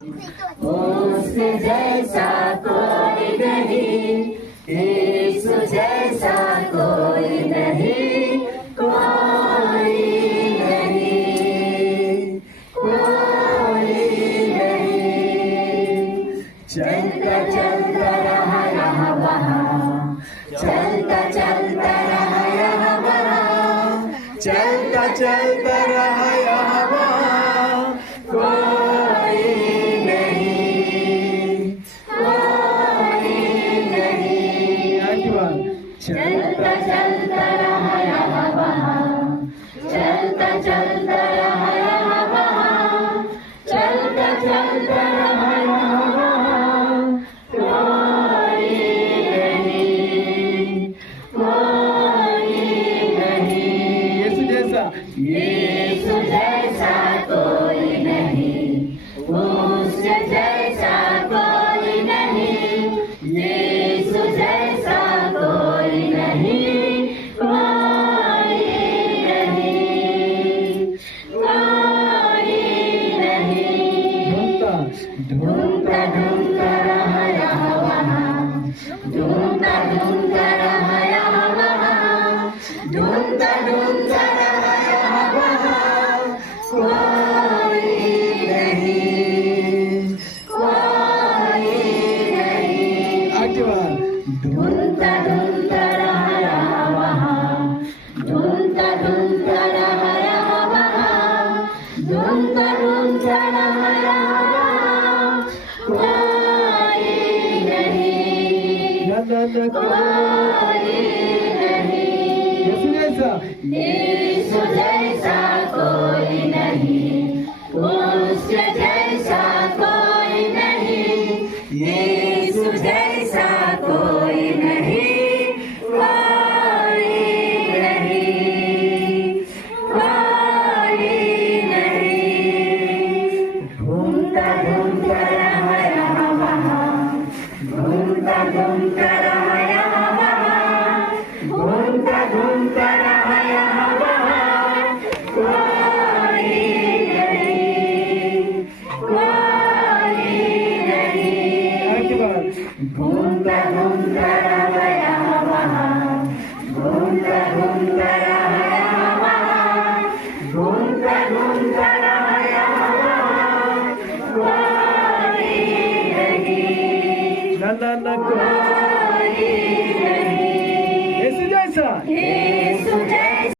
उसके जैसा कोई नहीं, यीशु जैसा कोई नहीं, कोई नहीं, कोई नहीं। चलता चलता रहा यहाँ वहाँ, चलता चलता रहा यहाँ वहाँ, चलता चलता रहा यहाँ वहाँ, कोई नहीं, कोई नहीं। चलता चलता रहा यहाँ वहाँ, चलता चलता रहा यहाँ वहाँ, चलता चलता रहा यहाँ वहाँ, कोई नहीं, कोई नहीं। यीशु जैसा कोई नहीं, उसके जैसा कोई नहीं, यीशु जैसा कोई नहीं, कोई नहीं, कोई नहीं। ढूंढता ढूंढता रहा यहाँ वहाँ, ढूंढता ढूंढता रहा यहाँ वहाँ, ढूंढता ढूंढता रहा यहाँ वहाँ, कोई नहीं, कोई नहीं। ढूंढता ढूंढता रहा यहाँ वहाँ, ढूंढता ढूंढता रहा यहाँ वहाँ, ढूंढता ढूंढता रहा यहाँ वहाँ, कोई नहीं, कोई नहीं। यीशु जैसा कोई नहीं, उसके जैसा कोई नहीं, यीशु जैसा कोई नहीं, कोई नहीं, कोई नहीं। ढूंढता ढूंढता रहा यहाँ वहाँ, ढूंढता ढूंढता रहा यहाँ वहाँ, ढूंढता ढूंढता रहा यहाँ वहाँ, कोई नहीं, कोई नहीं। ढूंढता ढूंढता रहा यहाँ वहाँ, ढूंढता ढूंढता रहा यहाँ वहाँ, ढूंढता ढूंढता रहा यहाँ वहाँ, कोई नहीं, कोई नहीं। यीशु जैसा